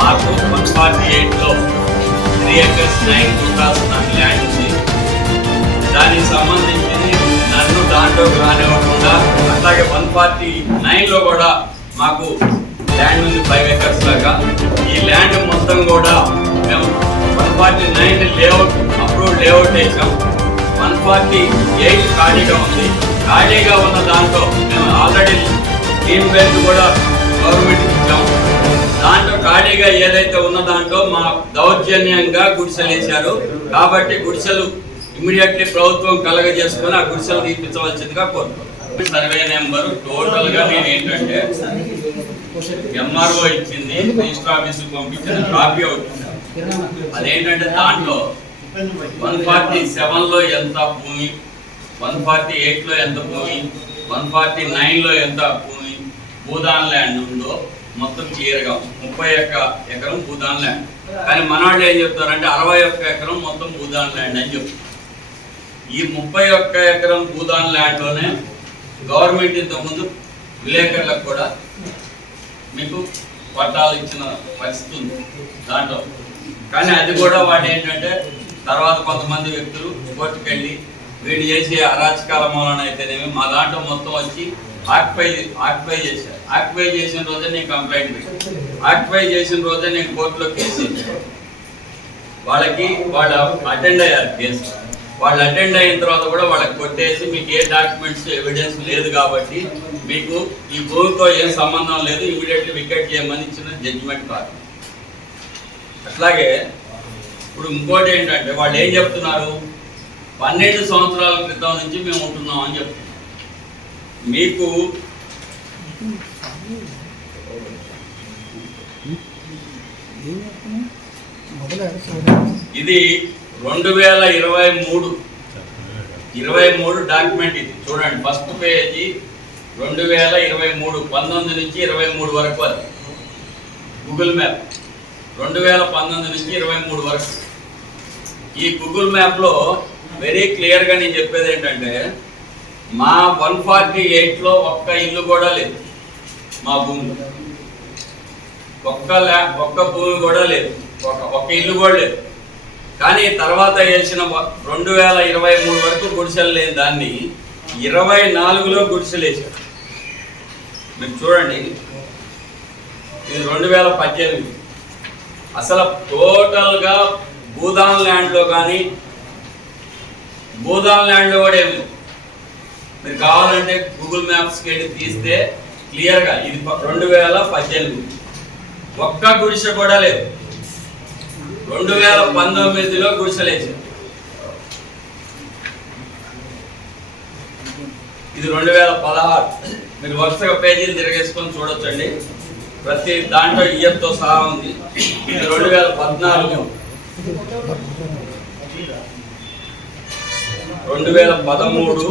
నాకు one forty ఎయిట్లో three acres nine guntas నాకు ల్యాండ్ ఉంది. దానికి సంబంధించి నన్ను దాంట్లోకి రానివ్వకుండా అట్లాగే వన్ ఫార్టీ నైన్లో కూడా మాకు ల్యాండ్ ఉంది ఫైవ్ ఎకర్స్ దాకా. ఈ ల్యాండ్ మొత్తం కూడా మేము one forty nine layout approve layout వేసాం. వన్ ఫార్టీ ఎయిట్ ఖాళీగా ఉంది. ఖాళీగా ఉన్న దాంట్లో మేము ఆల్రెడీ టీమ్ బెల్ట్ కూడా గవర్నమెంట్ ఇచ్చాము దాంట్లో ఖాళీగా ఏదైతే ఉన్న దాంట్లో మా దౌర్జన్యంగా గుడిసెలు వేశారు కాబట్టి గుడిసెలు ఇమీడియట్లీ ప్రభుత్వం కలగజేసుకొని ఆ గుడిసెలు తీర్పించవలసిందిగా కోరుతున్నాం సర్వే నెంబర్ టోటల్గా నేను ఏంటంటే ఎంఆర్ఓ ఇచ్చింది రిజిస్టర్ ఆఫీస్ పంపించిన కాపీ అవుతుంది అదేంటంటే దాంట్లో వన్ ఫార్టీ సెవెన్లో ఎంత భూమి వన్ ఫార్టీ ఎయిట్లో ఎంత భూమి వన్ ఫార్టీ నైన్లో ఎంత భూమి భూదాన్ ల్యాండ్ ఉందో మొత్తం క్లియర్గా ముప్పై ఒక్క ఎకరం భూదాన్ ల్యాండ్. కానీ మనవాళ్ళు ఏం చెప్తారంటే అరవై ఒక్క ఎకరం మొత్తం భూదాన్ ల్యాండ్ అని చెప్తారు ఈ ముప్పై ఒక్క ఎకరం భూదాన్ ల్యాండ్లోనే గవర్నమెంట్ ఇంతకుముందు విలేకరులకు కూడా మీకు పట్టాలు ఇచ్చిన పరిస్థితి ఉంది దాంట్లో. కానీ అది కూడా వాటి ఏంటంటే తర్వాత కొంతమంది వ్యక్తులు కోర్టుకెళ్ళి వీడు చేసే అరాచకాల మూలన అయితేనేమి మా దాంట్లో మొత్తం వచ్చి ఆక్యుపై ఆక్యుపై చేశారు ఆక్యుపై చేసిన రోజే నేను కంప్లైంట్ పెట్టాను ఆక్యుపై చేసిన రోజే నేను కోర్టులో కేసు ఇచ్చాను వాళ్ళకి వాళ్ళు అటెండ్ అయ్యారు కేసు వాళ్ళు అటెండ్ అయిన తర్వాత కూడా వాళ్ళకి కొట్టేసి మీకు ఏ డాక్యుమెంట్స్ ఎవిడెన్స్ లేదు కాబట్టి మీకు ఈ భూమితో ఏం సంబంధం లేదు ఇమీడియట్లీ వికెట్ చేయమని ఇచ్చిన జడ్జిమెంట్ కాదు అట్లాగే ఇప్పుడు ఇంకోటి ఏంటంటే వాళ్ళు ఏం చెప్తున్నారు? పన్నెండు సంవత్సరాల క్రితం నుంచి మేము ఉంటున్నాం అని చెప్తున్నారు. మీకు ఇది రెండు వేల ఇరవై మూడు. ఇరవై మూడు డాక్యుమెంట్ ఇది. చూడండి ఫస్ట్ పేజీ రెండు వేల ఇరవై మూడు పంతొమ్మిది నుంచి ఇరవై మూడు వరకు అది. గూగుల్ మ్యాప్ రెండు వేల పంతొమ్మిది నుంచి ఇరవై మూడు వరకు. ఈ గూగుల్ మ్యాప్లో వెరీ క్లియర్గా నేను చెప్పేది ఏంటంటే మా వన్ ఫార్టీ ఎయిట్లో ఒక్క ఇల్లు కూడా లేదు. మా భూమిలో ఒక్క ల్యా ఒక్క భూమి కూడా లేదు. ఒక ఒక్క ఇల్లు కూడా లేదు. కానీ తర్వాత వేసిన రెండు వేల ఇరవై మూడు వరకు గుడిసెలు లేని దాన్ని ఇరవై నాలుగులో గుడిసెలు వేశారు. మీరు చూడండి. ఇది రెండు వేల పద్దెనిమిది. అసలు టోటల్గా భూదాన్ ల్యాండ్లో కానీ భూదాన్ ల్యాండ్లో కూడా ఏమి లేదు. మీరు కావాలంటే గూగుల్ మ్యాప్స్కి వెళ్ళి తీస్తే క్లియర్గా ఇది రెండు వేల పద్దెనిమిది. ఒక్క గుడిస కూడా లేదు. రెండు వేల పంతొమ్మిదిలో గుడిసెలేసారు ఇది రెండు వేల పదహారు. మీరు వరుసగా పేజీలు తిరగేసుకొని చూడొచ్చండి. ప్రతి దాంట్లో ఇయర్తో సహా ఉంది. ఇది రెండు వేల పద్నాలుగు. రెండు వేల పదమూడు.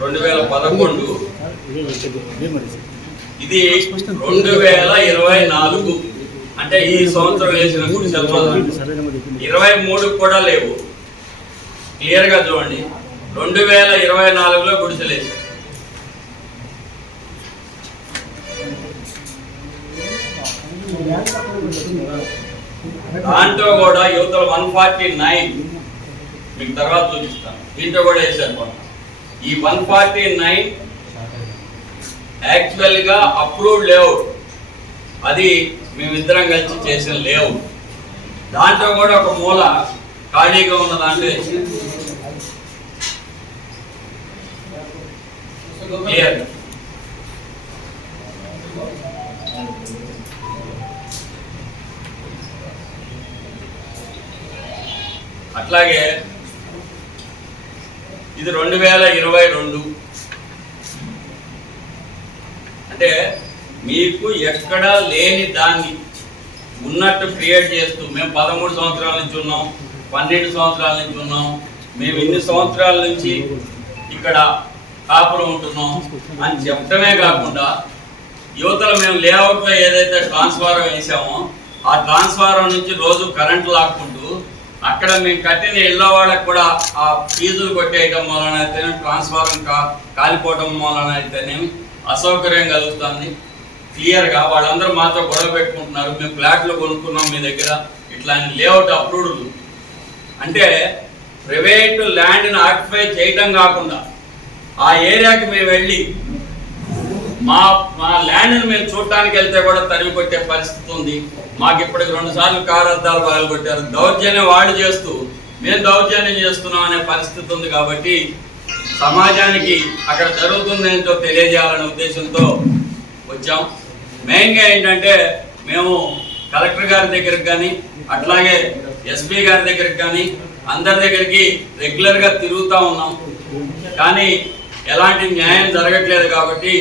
రెండు వేల పదకొండు. ఇది రెండు వేల ఇరవై నాలుగు. అంటే ఈ సంవత్సరం వేసిన గుడిసెల ఇరవై మూడు కూడా లేవు. క్లియర్గా చూడండి. రెండు వేల ఇరవై నాలుగులో గుడిసెలేసి దాంట్లో కూడా యువతలు వన్ ఫార్టీ నైన్. మీకు తర్వాత చూపిస్తాను. దీంట్లో కూడా వేసారు ఈ వన్ ఫార్టీ నైన్ యాక్చువల్గా అప్రూవ్డ్ లేఅవుట్ అది మేమిద్దరం కలిసి చేసిన లేఅవుట్ దాంట్లో కూడా ఒక మూల ఖాళీగా ఉన్న దాంట్లో వేసారు క్లియర్ అట్లాగే ఇది రెండు వేల ఇరవై రెండు. అంటే మీకు ఎక్కడా లేని దాన్ని ఉన్నట్టు క్రియేట్ చేస్తూ మేము పదమూడు సంవత్సరాల నుంచి ఉన్నాం పన్నెండు సంవత్సరాల నుంచి ఉన్నాం మేము ఇన్ని సంవత్సరాల నుంచి ఇక్కడ కాపురం ఉంటున్నాం అని చెప్పడమే కాకుండా యువతలు మేము లేఅవుట్లో ఏదైతే ట్రాన్స్ఫారం వేసామో ఆ ట్రాన్స్ఫారం నుంచి రోజు కరెంట్ లాక్కుంటూ అక్కడ మేము కట్టిన ఇళ్ళ వాళ్ళకి కూడా ఆ ఫీజులు కొట్టేయటం వలన అయితేనే ట్రాన్స్ఫారం కా కాలిపోవటం వలన అయితేనేమి అసౌకర్యం కలుగుతుంది. క్లియర్గా వాళ్ళందరూ మాతో గొడవ పెట్టుకుంటున్నారు. మేము ఫ్లాట్లు కొనుక్కున్నాం మీ దగ్గర. ఇట్లా లేఅవుట్ అప్రూవ్డ్ అంటే ప్రైవేట్ ల్యాండ్ని ఆక్యుపై చేయటం కాకుండా ఆ ఏరియాకి మేము వెళ్ళి మా మా ల్యాండ్ని మేము చూడటానికి వెళ్తే కూడా తరిమి కొట్టే పరిస్థితి ఉంది. మాకు ఇప్పటికి రెండు సార్లు కారు అద్దాలు పగలగొట్టారు. దౌర్జన్యం వాళ్ళు చేస్తూ మేము దౌర్జన్యం చేస్తున్నాం అనే పరిస్థితి ఉంది కాబట్టి సమాజానికి అక్కడ జరుగుతుంది ఏంటో తెలియజేయాలనే ఉద్దేశంతో వచ్చాం. మెయిన్గా ఏంటంటే మేము కలెక్టర్ గారి దగ్గరికి కానీ అట్లాగే ఎస్పీ గారి దగ్గరికి కానీ అందరి దగ్గరికి రెగ్యులర్గా తిరుగుతూ ఉన్నాం. కానీ ఎలాంటి న్యాయం జరగట్లేదు కాబట్టి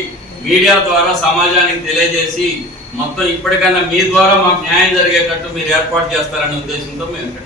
మీడియా ద్వారా సమాజానికి తెలియజేసి మొత్తం ఇప్పటికన్నా మీ ద్వారా మాకు న్యాయం జరిగేటట్టు మీరు ఏర్పాటు చేస్తారనే ఉద్దేశంతో మేము ఇక్కడ